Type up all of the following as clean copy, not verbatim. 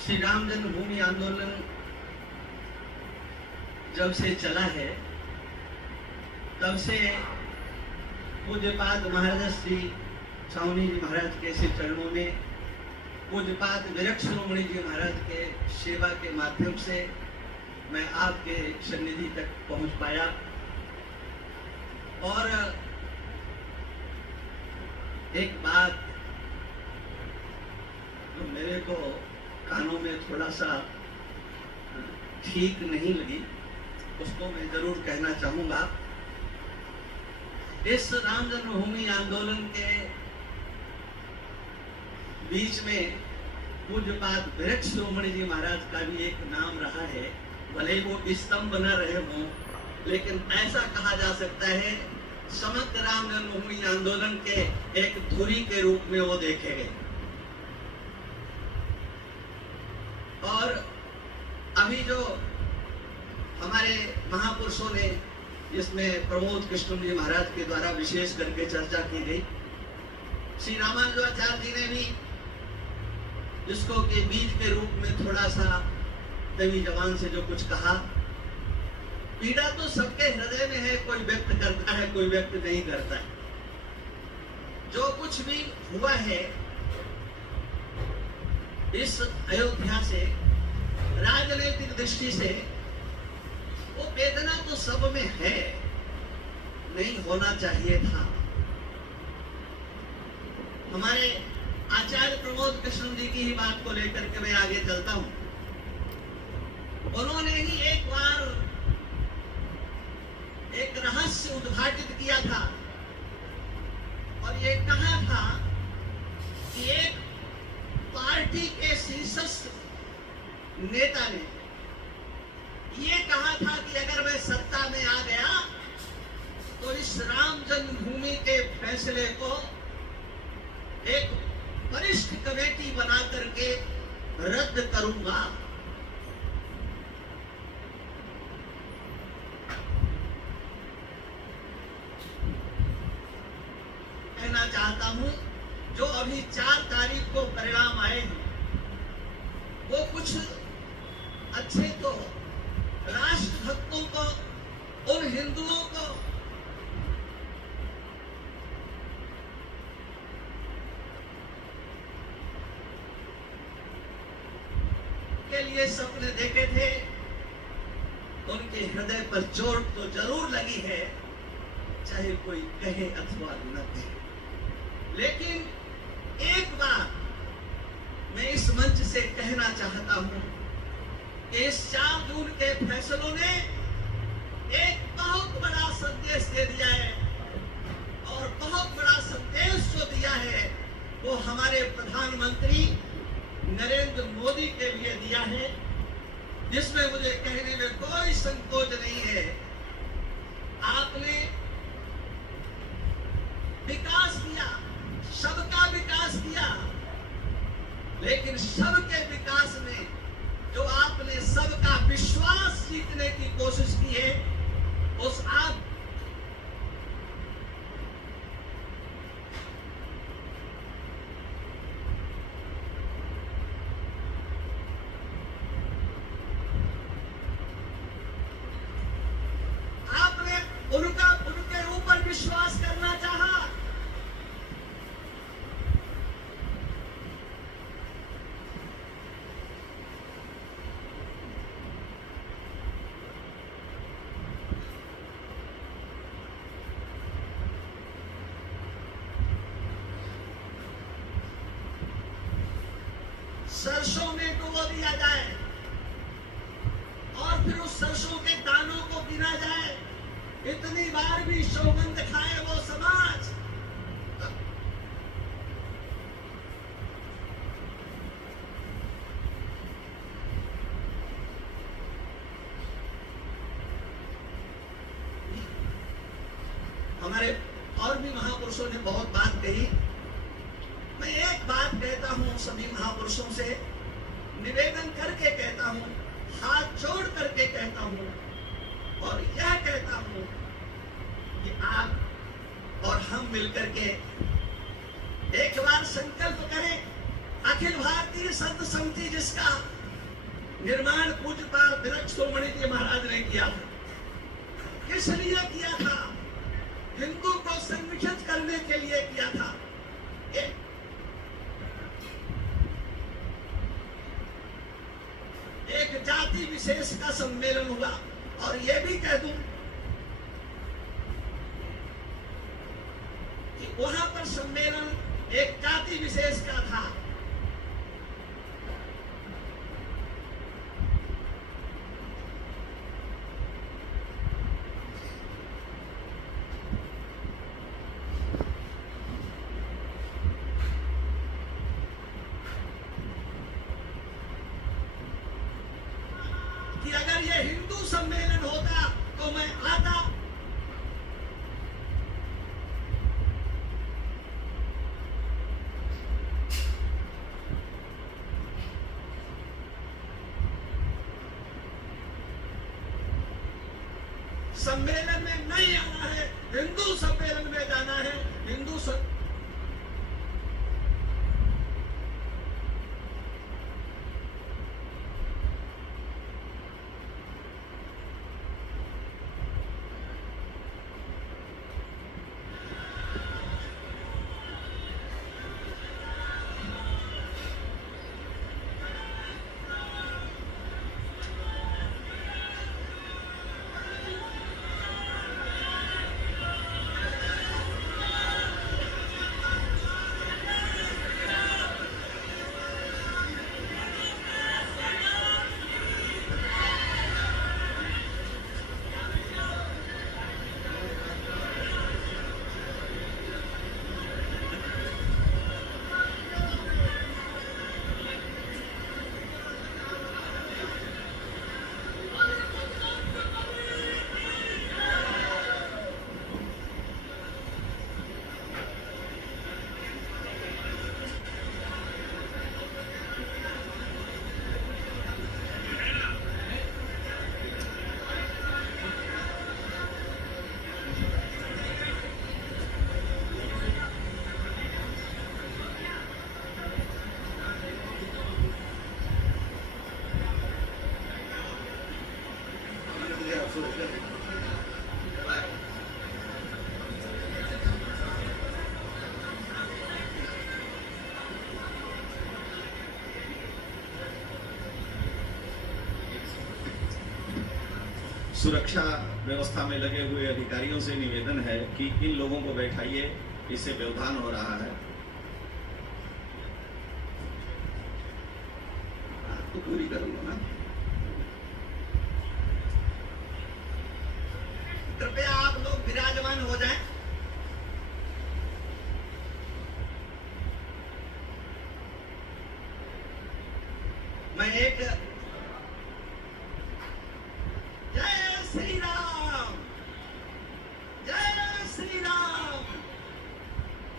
श्री राम जन्मभूमि आंदोलन जब से चला है तब से पूज्यपाद महाराज श्री छावनी जी महाराज के श्री चरणों में पूज्यपाद विरक्त शिरोमणि जी महाराज के सेवा के माध्यम से मैं आपके सन्निधि तक पहुंच पाया। और एक बात जो मेरे को कानों में थोड़ा सा ठीक नहीं लगी उसको मैं जरूर कहना चाहूंगा। इस राम जन्मभूमि आंदोलन के बीच में पूज्यपाद विरक्त शिरोमणि जी महाराज का भी एक नाम रहा है। भले वो स्तंभ न रहे हों, लेकिन ऐसा कहा जा सकता है समग्र राम जन्मभूमि आंदोलन के एक धुरी के रूप में वो देखे गए। और अभी जो हमारे महापुरुषों ने, जिसमें प्रमोद कृष्ण जी महाराज के द्वारा विशेष करके चर्चा की गई, श्री रामानुजाचार्य जी ने भी जिसको के बीज के रूप में थोड़ा सा कवि जवान से जो कुछ कहा, पीड़ा तो सबके हृदय में है, कोई व्यक्त करता है कोई व्यक्त नहीं करता है। जो कुछ भी हुआ है इस अयोध्या से राजनीतिक दृष्टि से, वो वेदना तो सब में है, नहीं होना चाहिए था। हमारे आचार्य प्रमोद कृष्ण जी की ही बात को लेकर के मैं आगे चलता हूं। उन्होंने ही एक बार एक रहस्य उद्घाटित किया था और ये कहा था कि एक पार्टी के शीर्षस्थ नेता ने ये कहा था कि अगर मैं सत्ता में आ गया तो इस राम जन्मभूमि के फैसले को एक वरिष्ठ कमेटी बना करके रद्द करूंगा। कहना चाहता हूं जो अभी 4 तारीख को परिणाम आए हैं वो कुछ अच्छे तो राष्ट्रभक्तों को, उन हिंदुओं को के लिए सपने देखे थे, उनके हृदय पर चोट तो जरूर लगी है, चाहे कोई कहे अथवा न कहे। लेकिन एक बात मैं इस मंच से कहना चाहता हूं कि इस 4 जून के फैसलों ने एक बहुत बड़ा संदेश दे दिया है और बहुत बड़ा संदेश जो दिया है वो हमारे प्रधानमंत्री नरेंद्र मोदी के लिए दिया है, जिसमें मुझे कहने में कोई संकोच नहीं है। आपने विकास किया, सबका विकास किया, लेकिन सबके विकास में जो आपने सबका विश्वास जीतने की कोशिश की है, उस आप उनके ऊपर विश्वास करना चाहा। सरसों में डुबो दिया जाए और फिर उस सरसों के दानों को गिना जाए, इतनी बार भी सौगंध खाए वो समाज। हमारे और भी महापुरुषों ने बहुत बात कही। मैं एक बात कहता हूं सभी महापुरुषों से, निवेदन करके कहता हूं, हाथ जोड़ करके कहता हूं और यह कहता हूं कि आप और हम मिलकर के एक बार संकल्प करें। अखिल भारतीय संत समिति जिसका निर्माण पूज्यपाल तिलक शिरोमणि जी महाराज ने किया था। किस लिए किया था? हिंदू को संगठित करने के लिए किया था। एक जाति विशेष का सम्मेलन हुआ। और यह भी कह दूं कि वहां पर सम्मेलन एक जाति विशेष का था। कि अगर ये हिंदू सम्मेलन होता तो मैं आता। सम्मेलन में नहीं आना है, हिंदू सम्मेलन में जाना है। हिंदू सुरक्षा व्यवस्था में लगे हुए अधिकारियों से निवेदन है कि इन लोगों को बैठाइए, इससे व्यवधान हो रहा है। तो पूरी करूंगा ना। कृपया आप लोग विराजमान हो जाएं। मैं एक जय श्री राम, जय श्री राम,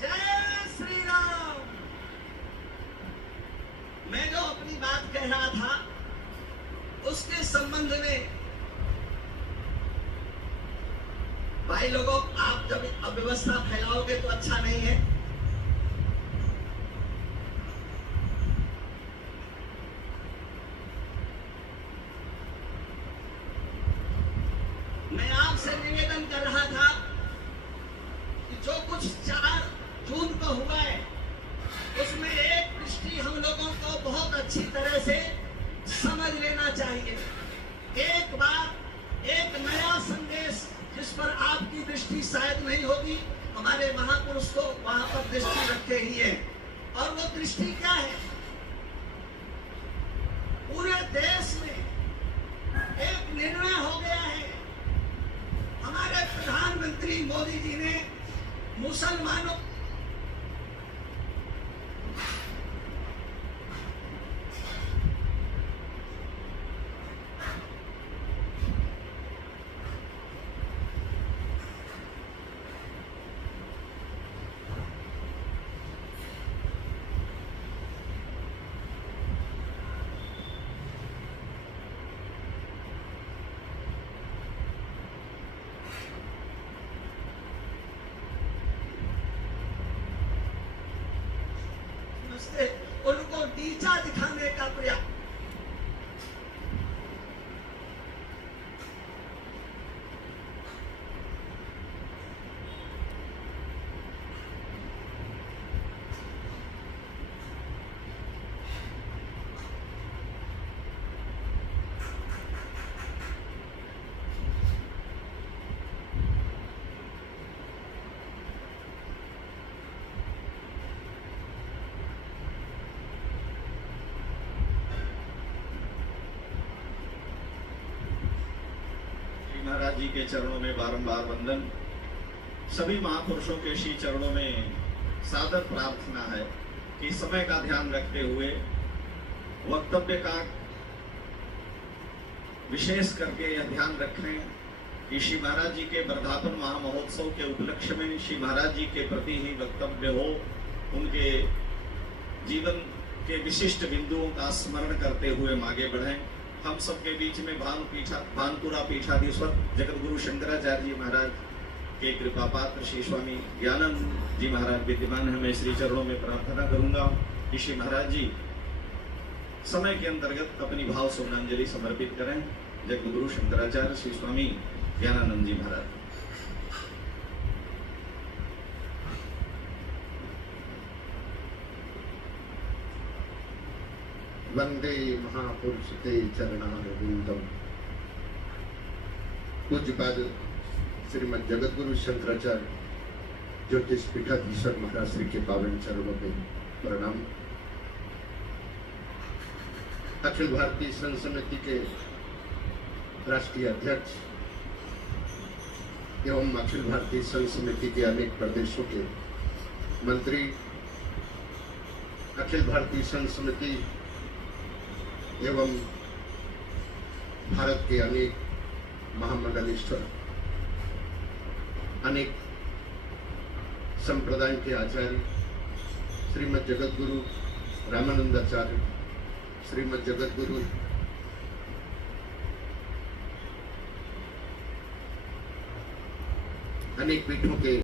जय श्री राम। मैं जो अपनी बात कह रहा था उसके संबंध में भाई लोगों, आप जब अव्यवस्था फैलाओगे तो अच्छा नहीं है। मैं आपसे निवेदन कर रहा था कि जो कुछ 4 जून को हुआ है उसमें एक दृष्टि हम लोगों को बहुत अच्छी तरह से समझ लेना चाहिए। एक बात, एक नया संदेश जिस पर आपकी दृष्टि शायद नहीं होगी, हमारे महापुरुष तो वहां पर दृष्टि रखे ही है। और वो दृष्टि क्या है? पूरे देश में एक निर्णय हो गया है। हमारे प्रधानमंत्री मोदी जी ने मुसलमानों उनको नीचा दिखाने का प्रयास। महाराज जी के चरणों में बारंबार वंदन। सभी महापुरुषों के श्री चरणों में सादर प्रार्थना है कि समय का ध्यान रखते हुए वक्तव्य का विशेष करके यह ध्यान रखें कि श्री महाराज जी के वर्धापन महामहोत्सव के उपलक्ष्य में श्री महाराज जी के प्रति ही वक्तव्य हो, उनके जीवन के विशिष्ट बिंदुओं का स्मरण करते हुए आगे बढ़ें। हम सबके बीच में भानपुरा पीठाधीश्वर जगतगुरु शंकराचार्य जी महाराज के कृपा पात्र श्री स्वामी ज्ञानानंद जी महाराज विद्यमान है। मैं श्री चरणों में प्रार्थना करूंगा कि श्री महाराज जी समय के अंतर्गत अपनी भाव सुमनांजलि समर्पित करें। जगतगुरु शंकराचार्य श्री स्वामी ज्ञानानंद जी महाराज। वंदे महापुरुष ते चरणारविंदम। पूज्यपाद श्रीमद जगतगुरु शंकराचार्य ज्योतिष पीठाधीश्वर महाराज श्री के पावन चरणों में प्रणाम। अखिल भारतीय संघ समिति के राष्ट्रीय अध्यक्ष एवं अखिल भारतीय संघ समिति के अनेक प्रदेशों के मंत्री, अखिल भारतीय संघ समिति एवं भारत के अनेक महामंडलेश्वर, अनेक संप्रदाय के आचार्य, श्रीमद जगतगुरु रामानंदाचार्य, श्रीमद जगतगुरु अनेक पीठों के